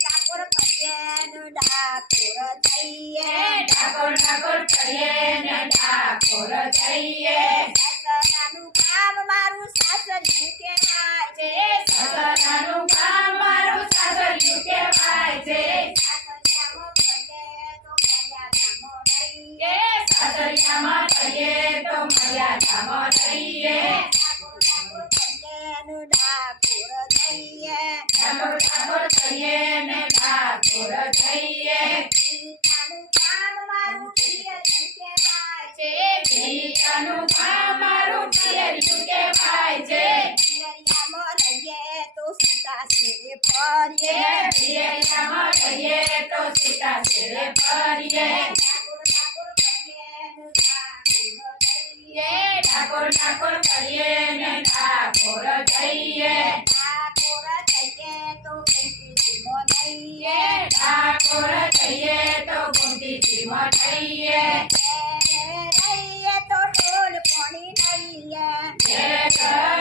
ડાકોર કરીએ ડાકોર થઈએ ડાકોર ડાકોર કરીએ ને ડાકોર થઈએ સાસરાનું કામ મારું સાસરિયું કહેવાય છે સાસરાનું કામ મારું સાસરિયું કહેવાય છે સાસરિયામાં કરીએ તો મર્યાદામાં રહીએ સાસરિયામાં થઈએ તો મર્યાદામાં રહીએ ડાકોર કરીએ ડાકોર થઈએ ડાકોર ડાકોર કરીએ ને ડાકોર થઈએ પિતાનું કામ મારું પિયરિયું કહેવાય છે પિતાનું કામ મારું પિયરિયું કહેવાય છે પિયરિયામાં રહીએ તો સીતા શેરે ફરીએ પિયરિયામાં રહીએ તો સીતા શેરે ફરીએ ડાકોર ડાકોર કરીએ ડાકોર ડાકોર કરીએ ને ડાકોર થઈએ ડાકોર થઈએ તો કીર્તિમાં થઈએ ડાકોર થઈએ તો ગુંદીજીમાં થઈએ રહીએ તો ઢોલ પાણી થઈએ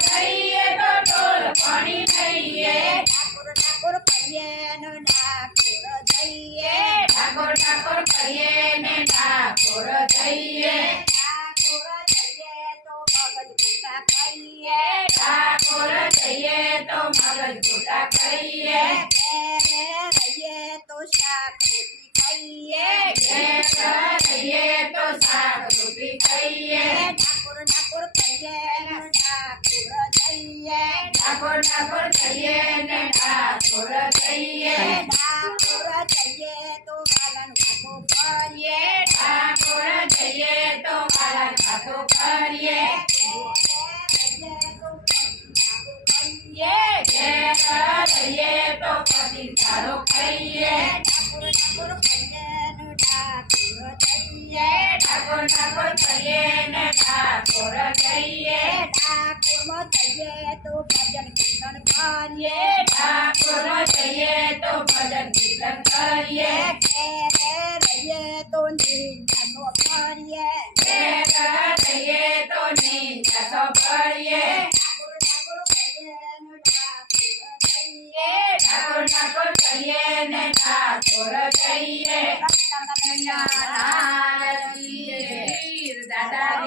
થઈએ તો ઢોલ પાણી થઈએ ડાકોર ડાકોર કરીએ ડાકોર થઈએ ડાકોર ડાકોર કરીએ ને ડાકોર થઈએ ડાકોર થઈએ તો મગજ ગોટા ખાઈએ ડાકોર થઈએ તો મગજ ગોટા ખાઈએ રહીએ તો શાક રોટી ખાઈએ રહીએ તો શાક રોટલી ખાઈએ ડાકોર ડાકોર કરીએ ડાકોર થઈએ ડાકોર ડાકોર થઈએ ને ડાકોર થઈએ ડાકોર થઈએ તો બાલાનું વાતો કરીએ ડાકોર થઈએ તો વાલા વાતો કરીએ રહીએ તો પતિ સારો ખાઈએ ડાકોર થઈએ ડાકોર ડાકોર કરીએ ને ડાકોર થઈએ ડાકોરમાં થઈએ તો ભજન કીર્તન કરીએ ડાકોર થઈએ તો ભજન કીર્તન કરીએ રહીએ તો નિંદા કરીએ રહીએ તો નિંદા કરીએ ડાકોર ડાકોર કરીએ ને ડાકોર થઈએ દાદા